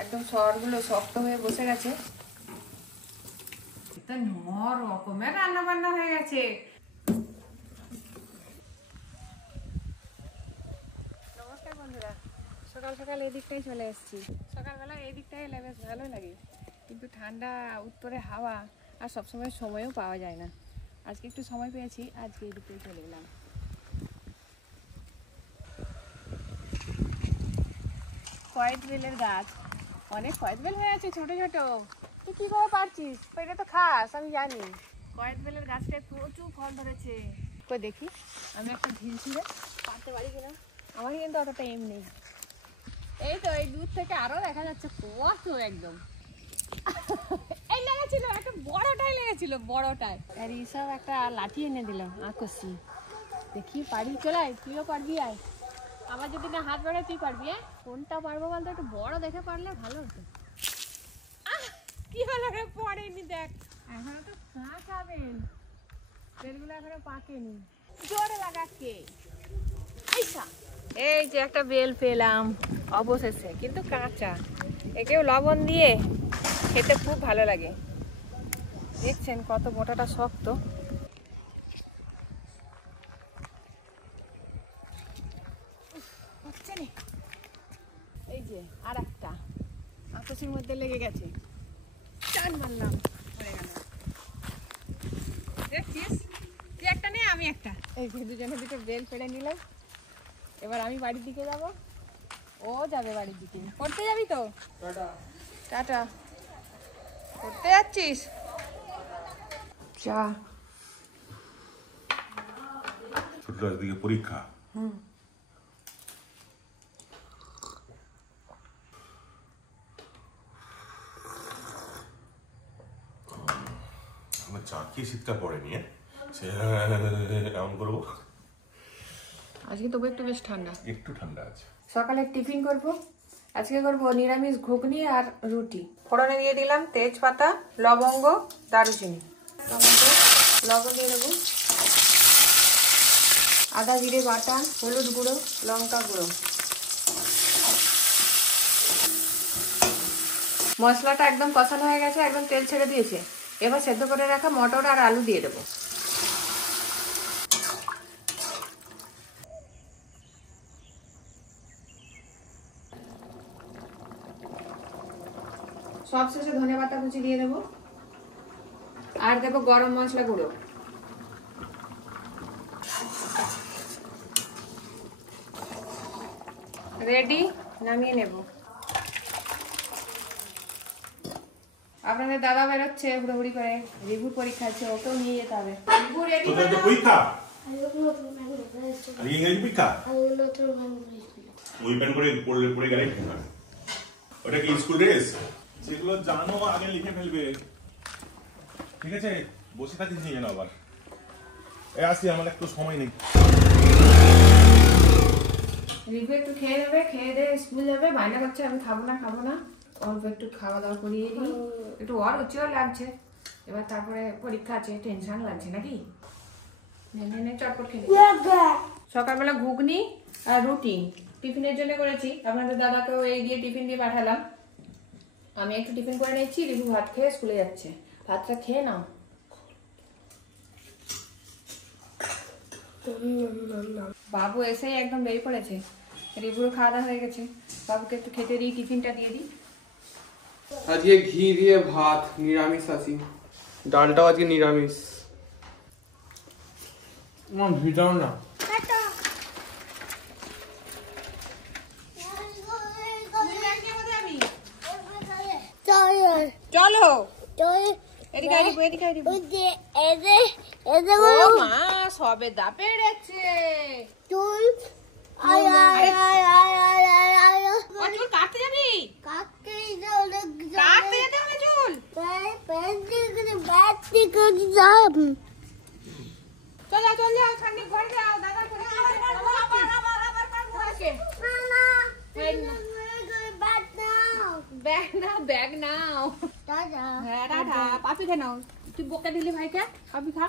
একদম সরগুলো শক্ত হয়ে বসে গেছে। রকমের রান্না বান্না হয়ে গেছে। নমস্কার বন্ধুরা, সকাল সকাল এই দিকটাই চলে এসেছি। সকালবেলা এই দিকটাই এলে বেশ ভালো লাগে, কিন্তু ঠান্ডা উত্তরে হাওয়া আর সবসময় সময়ও পাওয়া যায় না। আজকে একটু সময় পেয়েছি, আজকে এই দিকটাই চলে এলাম। কয়েদ বেলের গাছ, অনেক কয়েদ বেল হয়ে আছে ছোট ছোট। তুই কি করে পারছিস? এটা তো খাস, আমি জানি। কয়েদ বেলের গাছটায় প্রচুর ফল ধরেছে। কই দেখি, আমি একটা ঢিল ছিঁড়ে পারতে পারি কিনা। আমার কিন্তু অতটা এম নেই। এই তো এই দূর থেকে আরো দেখা যাচ্ছে কত একদম। এই লেগেছিল, একটা বড়টাই লেগেছিল, বড়টাই। আর এইসব একটা লাঠি এনে দিলাম আকসি। দেখি পারি, চলাই তুইও পারবি। আয়, আমার যদি না হাত বাড়ে তুই পারবি। কোনটা পারবো বলতে, একটু বড় দেখে পারলে ভালো হতো। কি হলো রে, পড়েনি দেখ। এখনো তো কাঁচা বেল, বেলগুলো এখনো পাকেনি। জোরে লাগাচ্ছে। এই যে একটা বেল পেলাম অবশেষে, কিন্তু কাঁচা। একেও লবণ দিয়ে খেতে খুব ভালো লাগে। দেখছেন কত মোটাটা শক্ত। এই যে আর একটা আকসির মধ্যে লেগে গেছে, টান মারলাম, পড়ে গেল। দেখছিস, তুই একটা নে, আমি একটা। এই যে দুজনে দুটো বেল পেড়ে নিলাম। এবার আমি বাড়ির দিকে যাব, ও যাবে বাড়ির দিকে। পড়তে যাবি তো? টাটা। পড়তে যাচ্ছিস? যা। ছোটটার দিকে পরীক্ষা। আমার চা খেয়ে শীতকাল পড়েনি, এমন করবো। আজকে তবু একটু বেশ ঠান্ডা, একটু ঠান্ডা আছে। সকালে টিফিন করব। আজকে করব নিরামিষ ঘুগনি আর রুটি। ফোড়নে দিয়ে দিলাম তেজপাতা, লবঙ্গ, দারুচিনি, টমেটো, লবণ দিয়ে দেবো, আদা জিরে বাটা, হলুদ গুঁড়ো, লঙ্কা গুঁড়ো। মশলাটা একদম কষানো হয়ে গেছে, একদম তেল ছেড়ে দিয়েছে। এবার সেদ্ধ করে রাখা মটর আর আলু দিয়ে দেবো। সব শেষে ধনেপাতা কুচি দিয়ে দেবো, আর দেবো গরম মশলা গুঁড়ো। রেডি, নামিয়ে নেব। আপনাদের দাদা বেরোচ্ছে হুড়োহুড়ি করে, রিভুর পরীক্ষা আছে, ওকেও নিয়ে যেতে হবে। Review ready? পরীক্ষা পরীক্ষা ওই প্যান্ট করে পড়ে গেলে ওটা কি স্কুল ড্রেস? যেগুলো জানো আগে লিখে ফেলবে, ঠিক আছে? বসে থাকিস নিয়ে যেন আবার। আসি, আমার একটু সময় নেই। রিভু একটু খেয়ে নেবে, খেয়ে দিয়ে স্কুল যাবে। বায়না করছে আমি খাবো না। অল্প একটু খাওয়া দাওয়া করিয়ে দিই, একটু অরুচিও লাগছে। এবার তারপরে পরীক্ষা আছে, টেনশন লাগছে নাকি? চটপট খেয়ে। সকালবেলা ঘুগনি আর রুটি টিফিনের জন্য করেছি। আপনাদের দাদাকেও এই দিয়ে টিফিন দিয়ে পাঠালাম। আমি একটু টিফিন করে নিচ্ছি, রিভু ভাত খেয়ে স্কুলে যাচ্ছে। ভাতটা খেয়ে নাও। বাবু এসেই একদম বেরিয়ে পড়েছে। রিভুর খাওয়া দাওয়া হয়ে গেছে, বাবুকে একটু খেতে দিই, টিফিনটা দিয়ে দিই। আজকে ঘি দিয়ে ভাত, নিরামিষ আছি। ডালটাও আজকে নিরামিষ। আমার ভিটাও না। চলো সবে দা পেড়েছে। চুল কাটতে যাবি? কাটতে যেতে হবে চুল। চল যাও, ঠান্ডি ঘরে যাও। দাদা ব্যাগ নাও। হ্যাঁ টাটা। পাপি খে নাও, তুই বকে দিলি ভাইকে। পাপি খা।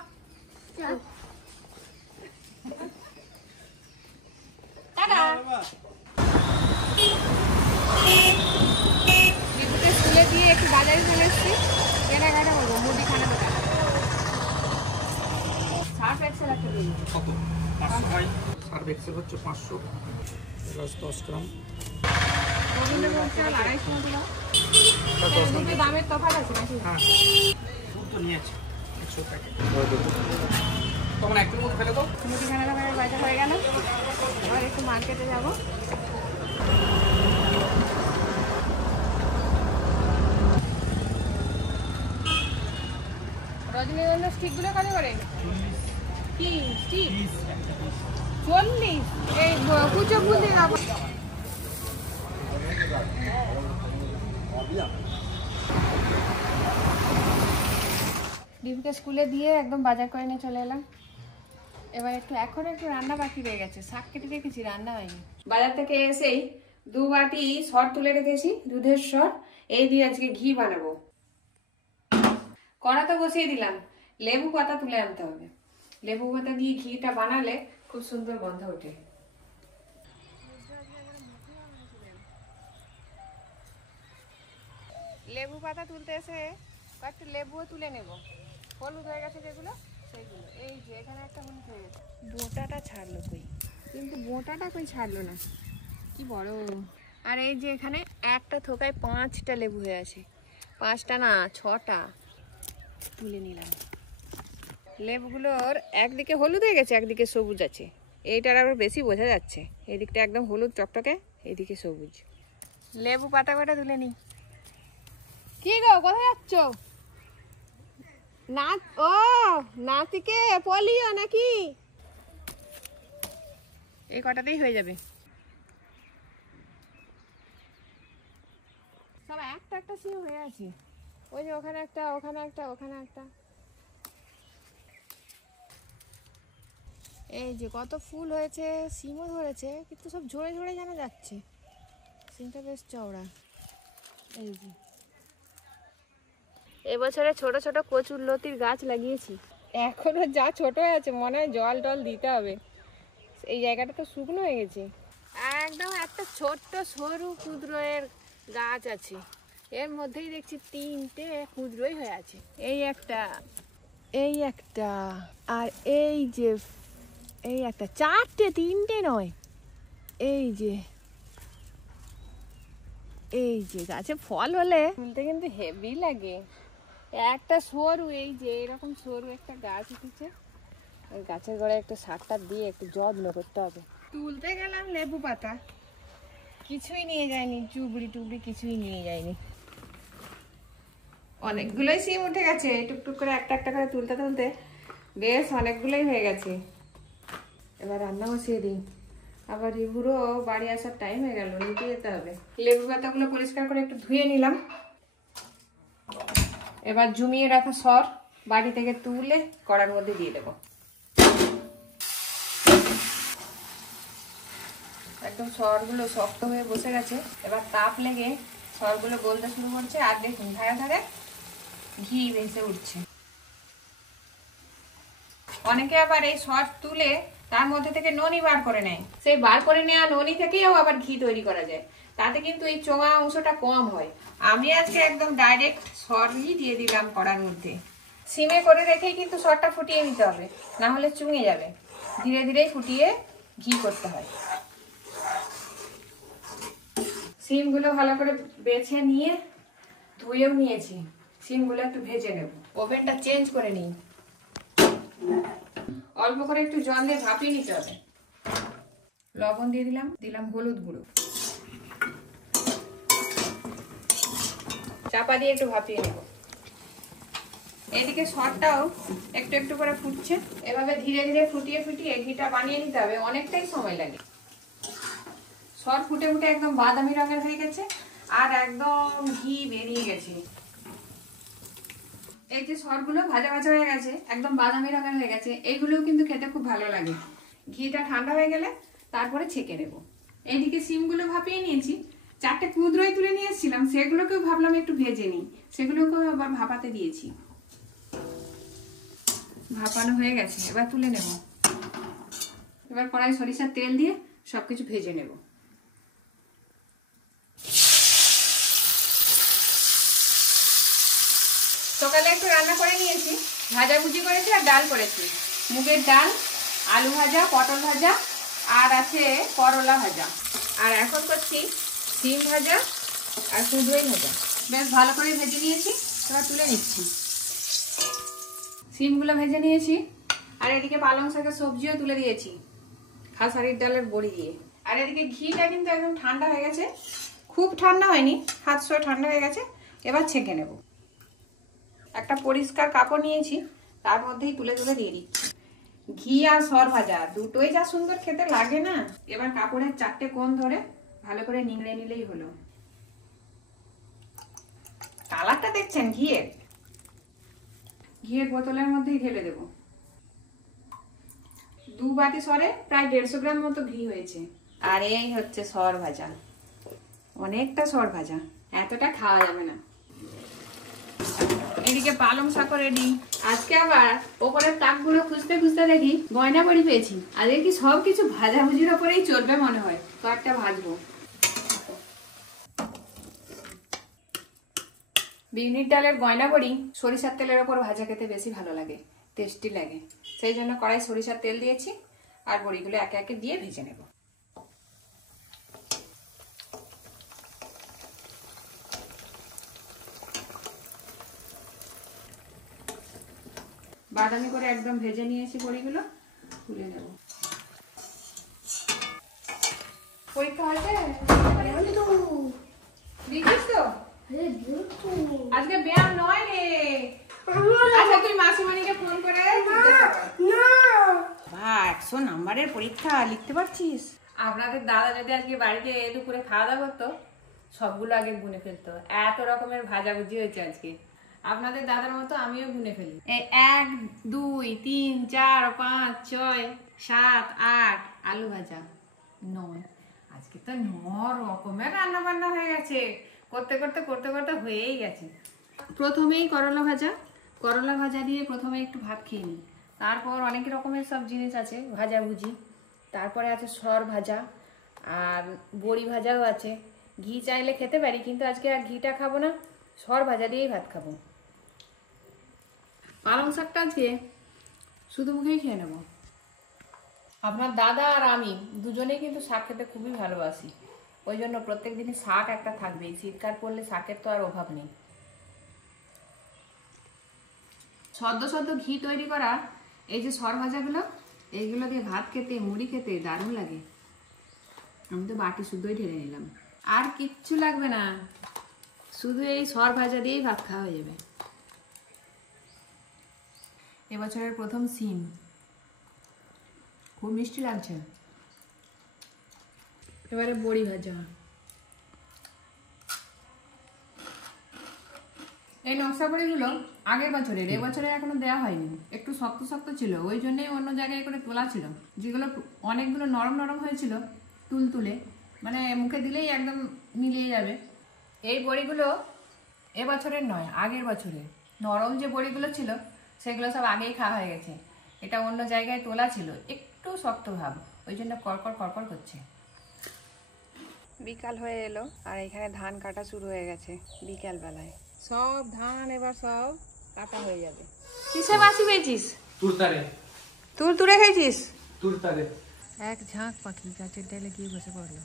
টাটা। একটু বাজারে চলে এসেছি, কেনাকাটা করবো মুদিখানা দোকান। সার্ফ এক্সেল একটা দিন কত? 500 ভাই। সার্ফ এক্সেল হচ্ছে 500 প্লাস 10 গ্রাম। রবীন্দ্রভবন চাল 250 মতো দাও। দুটো দামের তফাৎ আছে নাকি? হ্যাঁ দুধ তো নিয়েছি 100 প্যাকেট। তখন একটুর মধ্যে ফেলে দাও। মুদিখানা দোকানের বাজার হয়ে গেল, এবার একটু মার্কেটে যাবো। রজনীগন্ধা স্টিকগুলো কত করে? কি স্টিক? 40। এই কুচো ফুল দিয়ে খাবো। দীপকে স্কুলে দিয়ে একদম বাজার করে নিয়ে চলে এলাম। এবার এখন একটু রান্না বাকি রয়ে গেছে, শাক কেটে রেখেছি, রান্না হয়নি। বাজার থেকে এসেই 2 বাটি সর তুলে রেখেছি, দুধের সর। এই দিয়ে আজকে ঘি বানাবো। কড়া তো বসিয়ে দিলাম, লেবু পাতা তুলে আনতে হবে। লেবু পাতা দিয়ে ঘিটা বানালে খুব সুন্দর গন্ধ ওঠে। লেবু পাতা তুলতে এসে কয়েকটা লেবুও তুলে নেব। হলুদ হয়ে গেছে যেগুলো, সেইগুলো। এই যে এখানে একটা হলুদ হয়ে গেছে, বোঁটাটা ছাড়লো কই, কিন্তু বোঁটাটা কই ছাড়লো না, কি বড়। আর এই যে এখানে একটা থোকায় 5টা লেবু হয়ে আছে, 5টা না 6টা তুলে নিলাম। লেবুগুলোর একদিকে হলুদ হয়ে গেছে, একদিকে সবুজ আছে। এইটার আরো বেশি বোঝা যাচ্ছে, এই দিকটা একদম হলুদ টকটকে, এইদিকে সবুজ। লেবু পাতা কটা তুলে নি। কি গো, কোথায় যাচ্ছ? না ও নাতিকে পোলিও নাকি? এই কটাতেই হয়ে যাবে। সব একটা একটা সিম হয়ে আছে, ওই যে ওখানে একটা, ওখানে একটা, ওখানে একটা। এই যে কত ফুল হয়েছে, সিমও ধরেছে, কিন্তু সব ঝরে ঝরে যেন যাচ্ছে। সিমটা বেশ চওড়া। এই যে এবছরে ছোট ছোট কচুর লতির গাছ লাগিয়েছি, এখনো যা ছোট আছে মনে হয় জল টল দিতে হবে। এই জায়গাটা তো শুকনো হয়ে গেছে। একদম একটা ছোট্ট সরু কুঁদরোয়ের গাছ আছে, এর মধ্যেই দেখছি 3টে কুঁদরোই হয়ে আছে। এই একটা, এই একটা, আর এই যে এই একটা, 4টে, 3টে নয়। এই যে গাছে ফল হলে তুলতে কিন্তু হেভি লাগে। একটা সরু, এই যে এরকম সরু একটা গাছ উঠেছে, ওই গাছের গোড়ায় একটু সারটা দিয়ে একটু যত্ন করতে হবে। তুলতে গেলাম লেবু পাতা, কিছুই নিয়ে যায়নি, চুবড়ি টুবড়ি কিছুই নিয়ে যায়নি। অনেকগুলোই সিম উঠে গেছে, টুকটুক করে একটা একটা করে তুলতে তুলতে বেশ অনেকগুলোই হয়ে গেছে। এবার রান্না বসিয়ে দিই, আবার রিভুরও বাড়ি আসার টাইম হয়ে গেল, নিতে যেতে হবে। লেবু পাতাগুলো পরিষ্কার করে একটু ধুয়ে নিলাম। এবার জমিয়ে রাখা সর বাড়ি থেকে তুলে কড়ার মধ্যে দিয়ে দেবো। একদম সরগুলো শক্ত হয়ে বসে গেছে, এবার তাপ লেগে সরগুলো গলতে শুরু করছে। আর দেখুন ধারে ধারে ঘি ভেসে উঠছে। অনেকে আবার এই সর তুলে তার মধ্যে থেকে ননি বার করে নেয়, সেই বার করে নেওয়া ননি থেকেও আবার ঘি তৈরি করা যায়, তাতে কিন্তু এই চোঙা অংশটা কম হয়। আমি আজকে একদম ডাইরেক্ট সরই দিয়ে দিলাম কড়ার মধ্যে। সিমে করে রেখেই কিন্তু সরটা ফুটিয়ে নিতে হবে, না হলে চুঙে যাবে। ধীরে ধীরে ফুটিয়ে ঘি করতে হয়। সিমগুলো ভালো করে বেছে নিয়ে ধুয়েও নিয়েছি, সিমগুলো একটু ভেজে নেব। ওভেনটা চেঞ্জ করে নিই, অল্প করে একটু জল দিয়ে ভাপিয়ে নিতে হবে। লবণ দিয়ে দিলাম, দিলাম হলুদ গুঁড়ো, চাপা দিয়ে একটু ভাপিয়ে নেব। এদিকে সরটাও একটু একটু করে ফুটছে, এভাবে ধীরে ধীরে ফুটিয়ে ফুটিয়ে ঘিটা বানিয়ে নিতে হবে, অনেকটাই সময় লাগে। সর ফুটে ফুটে একদম বাদামি রঙের হয়ে গেছে, আর একদম ঘি বেরিয়ে গেছে। এই যে সরগুলো ভাজা ভাজা হয়ে গেছে, একদম বাদামি রঙের হয়ে গেছে, এইগুলোও কিন্তু খেতে খুব ভালো লাগে। ঘিটা ঠান্ডা হয়ে গেলে তারপরে ছেঁকে নেব। এইদিকে সিমগুলো ভাপিয়ে নিয়েছি, 4টে কুঁদরোই তুলে নিয়ে এসেছিলাম, সেগুলোকেও ভাবলাম একটু ভেজে নিই, সেগুলোকেও আবার ভাপাতে দিয়েছি। ভাপানো হয়ে গেছে, এবার তুলে নেব। এবার কড়াই সরিষার তেল দিয়ে সবকিছু ভেজে নেব। সকালে একটু রান্না করে নিয়েছি, ভাজাভুজি করেছি আর ডাল করেছি। মুগের ডাল, আলু ভাজা, পটল ভাজা আর আছে করলা ভাজা। আর এখন করছি সিম ভাজা আর কুঁদরুই ভাজা। বেশ ভালো করে ভেজে নিয়েছি, এবার তুলে নিচ্ছি। সিমগুলো ভেজে নিয়েছি আর এদিকে পালং শাকের সবজিও তুলে দিয়েছি খাসারির ডালের বড়ি দিয়ে। আর এদিকে ঘিটা কিন্তু একদম ঠান্ডা হয়ে গেছে, খুব ঠান্ডা হয়নি, হাত শোয়ে ঠান্ডা হয়ে গেছে। এবার ছেঁকে নেব। একটা পরিষ্কার কাপড় নিয়েছি, তার মধ্যেই তুলে তুলে দিয়ে দিচ্ছি। ঘি আর সর ভাজা দুটোই যা সুন্দর খেতে লাগে না। এবার কাপড়ের 4টে কোণ ধরে ভালো করে নিংড়ে নিলেই হলো। কালারটা দেখছেন ঘিয়ের বোতলের মধ্যেই ঢেলে দেব। 2 বাটি সরে প্রায় 150 গ্রাম মতো ঘি হয়েছে। আর এই হচ্ছে সর ভাজা, অনেকটা সর ভাজা, এতটা খাওয়া যাবে না। এদিকে পালং শাক রেডি। আজকে আবার ওপরের তাকগুলো খুঁজতে খুঁজতে দেখি গয়না বড়ি পেয়েছি। আজকে কি সবকিছু ভাজাভুজির ওপরেই চলবে মনে হয়, কয়েকটা ভাজবো। বিউলির ডালের গয়না বড়ি সরিষার তেলের ওপর ভাজা খেতে বেশি ভালো লাগে, টেস্টি লাগে। সেই জন্য কড়াই সরিষার তেল দিয়েছি আর বড়িগুলো একে একে দিয়ে ভেজে নেব। বাদামি করে একদম ভেজে নিয়েছি বড়িগুলো, তুলে নেব। পরীক্ষা হয়েছে দেখিস তো? আজকে ব্যায়াম নয় রে। আচ্ছা তুই মাসিমণিকে ফোন করে 100 নাম্বারের পরীক্ষা লিখতে পারছিস? আপনাদের দাদা যদি আজকে বাড়িতে দুপুরে খাওয়া দাওয়া করতো, সবগুলো আগে গুনে ফেলতো। এত রকমের ভাজাভুজি হয়েছে আজকে। আপনাদের দাদার মতো আমিও গুনে ফেলি। 1 2 3 4 5 6 7 8 আলু ভাজা 9। আজকে তো 9 রকমের রান্না বান্না হয়ে গেছে। করতে করতে করতে করতে হয়েই গেছে। প্রথমেই করলা ভাজা দিয়ে প্রথমে একটু ভাত খেয়ে নিই। তারপর অনেক রকমের সব জিনিস আছে ভাজাভুজি। তারপরে আছে সর ভাজা আর বড়ি ভাজাও আছে। ঘি চাইলে খেতে পারি, কিন্তু আজকে আর ঘিটা খাবো না, সর ভাজা দিয়েই ভাত খাবো। পালং শাকটা আজকে শুধু মুখেই খেয়ে নেব। আপনার দাদা আর আমি দুজনেই কিন্তু শাক খেতে খুবই ভালোবাসি। ওই জন্য প্রত্যেক দিনই শাক একটা থাকবেই। শীতকাল পড়লে শাকের তো আর অভাব নেই। সদ্য সদ্য ঘি তৈরি করা এই যে সর ভাজাগুলো, এইগুলো দিয়ে ভাত খেতে, মুড়ি খেতে দারুণ লাগে। আমি তো বাটি শুদ্ধই ঢেলে নিলাম, আর কিচ্ছু লাগবে না, শুধু এই সর ভাজা দিয়েই ভাত খাওয়া হয়ে যাবে। এবছরের প্রথম সিম, খুব মিষ্টি লাগছে। এবারে বড়ি ভাজা। এই নকশা বড়িগুলো আগের বছরের, এবছরে এখনো দেওয়া হয়নি। একটু শক্ত শক্ত ছিল, ওই জন্যই অন্য জায়গায় করে তোলা ছিল। যেগুলো অনেকগুলো নরম নরম হয়েছিল তুলতুলে, মানে মুখে দিলেই একদম মিলিয়ে যাবে। এই বড়িগুলো এবছরের নয়, আগের বছরের। নরম যে বড়িগুলো ছিল সেগুলো সব আগেই খাওয়া হয়ে গেছে। এটা অন্য জায়গায় তোলা ছিল, একটু শক্ত ভাব, ওই জন্য কড়কড় কড়কড় করছে। বিকাল হয়ে এলো আর এখানে ধান কাটা শুরু হয়ে গেছে। বিকাল বেলায় সব ধান এবার সব কাটা হয়ে যাবে। কিসে বাসি পেয়েছিস? তুরতারে। তুরে খেয়েছিস? তুরতারে। এক ঝাঁক পাখি গাছের ডালে গিয়ে বসে পড়লো।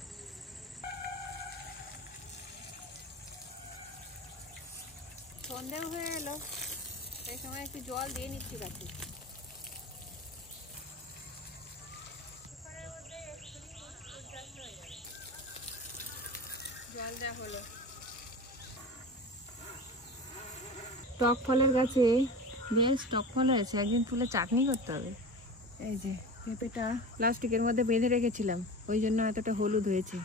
সন্ধ্যেও হয়ে এলো, এই সময় একটু জল দিয়ে নিচ্ছি গাছে। জল দেওয়া হলো। টক ফলের গাছে বেশ টক ফল হয়েছে, একদিন তুলে চাটনি করতে হবে। এই যে পেঁপেটা প্লাস্টিকের মধ্যে বেঁধে রেখেছিলাম, ওই জন্য এতটা হলুদ হয়েছে।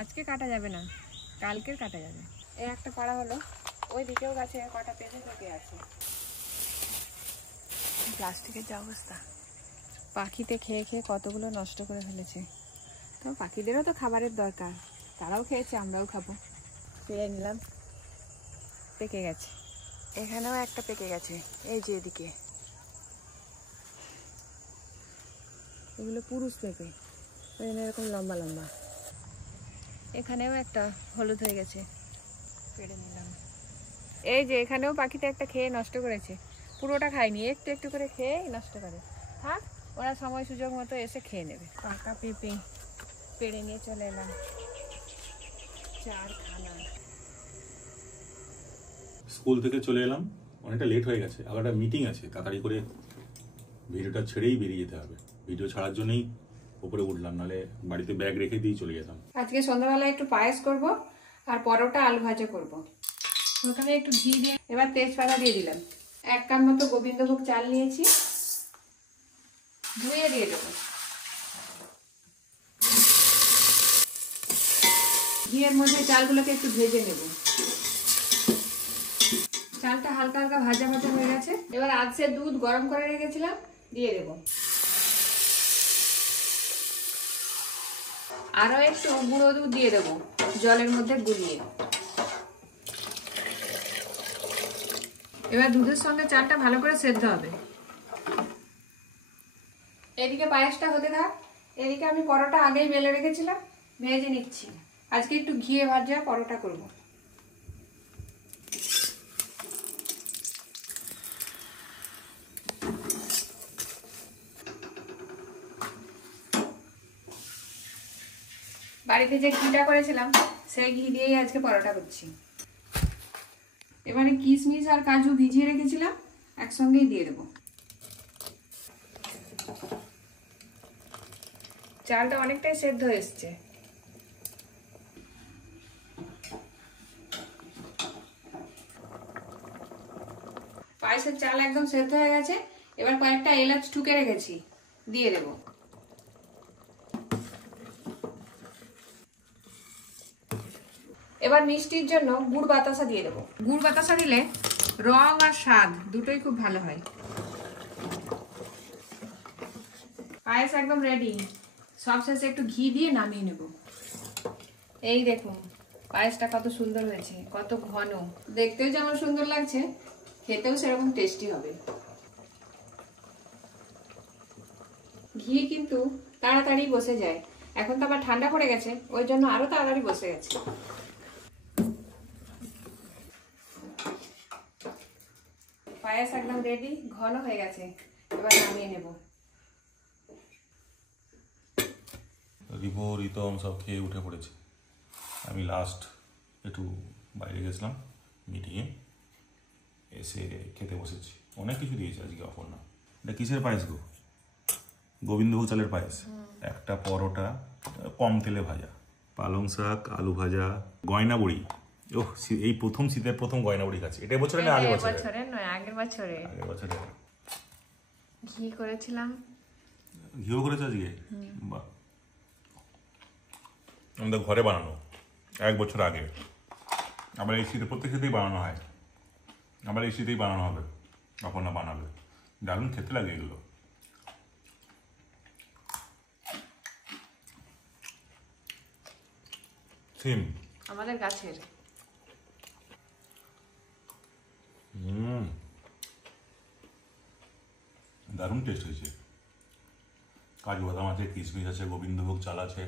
আজকে কাটা যাবে না, কালকের কাটা যাবে। এই একটা পাড়া হলো, ওই দিকেও গাছে কটা পেঁপে পেকে আছে। প্লাস্টিকের যা অবস্থা, পাখিতে খেয়ে খেয়ে কতগুলো নষ্ট করে ফেলেছে। তো পাখিদেরও তো খাবারের দরকার, তারাও খেয়েছে, আমরাও খাবো। পেয়ে নিলাম, পেকে গেছে। এখানেও একটা পেকে গেছে, এই যে এদিকে। এগুলো পুরুষ পেঁপে, ওই জন্য এরকম লম্বা লম্বা। এখানেও একটা হলুদ হয়ে গেছে, পেড়ে নিলাম। এই যে এখানেও পাখিটা একটা খেয়ে নষ্ট করেছে, পুরোটা খায়নি, একটু একটু করে খেয়ে নষ্ট করে। থাক, ওরা সময় সুযোগ মতো এসে খেয়ে নেবে। পাকা পেঁপে পেড়ে নিয়ে চলে এলাম, 4 খানা। স্কুল থেকে চলে এলাম, অনেকটা লেট হয়ে গেছে, আবার একটা মিটিং আছে, তাড়াতাড়ি করে ভিডিওটা ছেড়েই বেরিয়ে যেতে হবে। ভিডিও ছাড়ার জন্যই উপরে উঠলাম, নাহলে বাড়িতে ব্যাগ রেখে দিয়ে চলে যেতাম। আজকে সন্ধ্যাবেলায় একটু পায়েস করব আর পরোটা আলু ভাজা করব। ওখানে একটু ঘি দিয়ে এবার তেজপাতা দিয়ে দিলাম। 1 কাপ মতো গোবিন্দভোগ চাল নিয়েছি, ধুয়ে দিয়ে দেবো। ঘিয়ের মধ্যে চালগুলোকে একটু ভেজে নেব। চালটা হালকা হালকা ভাজা ভাজা হয়ে গেছে, এবার আজকে দুধ গরম করে রেখেছিলাম দিয়ে দেব। আরো একটু গুঁড়ো দুধ দিয়ে দেবো জলের মধ্যে গুলিয়ে। এবার দুধের সঙ্গে চালটা ভালো করে সেদ্ধ হবে। এদিকে পায়েসটা হতে থাক, এদিকে আমি পরোটা আগেই বেলে রেখেছিলাম, ভেজে নিচ্ছি। আজকে একটু ঘিয়ে ভাজা পরোটা করব। বাড়িতে যে ঘিটা করেছিলাম সেই ঘি দিয়েই আজকে পরোটা করছি। এবারে কিশমিশ আর কাজু ভিজিয়ে রেখেছিলাম, একসঙ্গেই দিয়ে দেবো। চালটা অনেকটাই সেদ্ধ এসছে। পায়েসের চাল একদম সেদ্ধ হয়ে গেছে, এবার কয়েকটা এলাচ ঠুকে রেখেছি দিয়ে দেব। এবার মিষ্টির জন্য গুড় বাতাসা দিয়ে দেবো। গুড় বাতাসা দিলে রং আর স্বাদ দুটোই খুব ভালো হয়। পায়েস একদম রেডি, সবশেষে একটু ঘি দিয়ে নামিয়ে নেব। এই দেখুন পায়েসটা কত সুন্দর হয়েছে, কত ঘন, দেখতেও যেমন সুন্দর লাগছে, খেতেও সেরকম টেস্টি হবে। ঘি কিন্তু তাড়াতাড়ি বসে যায়, এখন তো আবার ঠান্ডা পড়ে গেছে, ওই জন্য আরো তাড়াতাড়ি বসে গেছে। পায়েস একদম রেডি, ঘন হয়ে গেছে, এবার নামিয়ে নেব। রিপো রিতম সব খেয়ে উঠে পড়েছে, আমি লাস্ট একটু বাইরে গেছিলাম মিটিংয়ে, এসে খেতে বসেছি। অনেক কিছু দিয়েছে আজকে অপর্ণা। এটা কিসের পায়েস গো? গোবিন্দভোগ চালের পায়েস, একটা পরোটা কম তেলে ভাজা, পালং শাক, আলু ভাজা, গয়না বড়ি। ওহ, এই প্রথম শীতের প্রথম গয়না বড়ি খাচ্ছি। এটা বছরে না আগের বছরে? বছরে নয়, আগের বছরে। আগের বছরে ঘি করেছিলাম। ঘিও করেছে আজকে? বাহ, আমাদের ঘরে বানানো 1 বছর আগে। আবার এই শীতে প্রত্যেক শীতেই বানানো হয়, আবার এই শীতেই বানানো হবে, অপর্ণা বানাবে। দারুণ খেতে লাগে এগুলো। সিম আমাদের গাছের। দারুণ টেস্ট হয়েছে। কাজু বাদাম আছে, কিশমিশ আছে, গোবিন্দভোগ চাল আছে।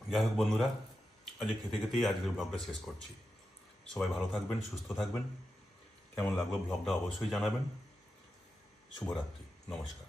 যাই হোক বন্ধুরা, আজকে খেতে খেতেই আজকের ব্লগটা শেষ করছি। সবাই ভালো থাকবেন, সুস্থ থাকবেন। কেমন লাগলো ব্লগটা অবশ্যই জানাবেন। শুভরাত্রি, নমস্কার।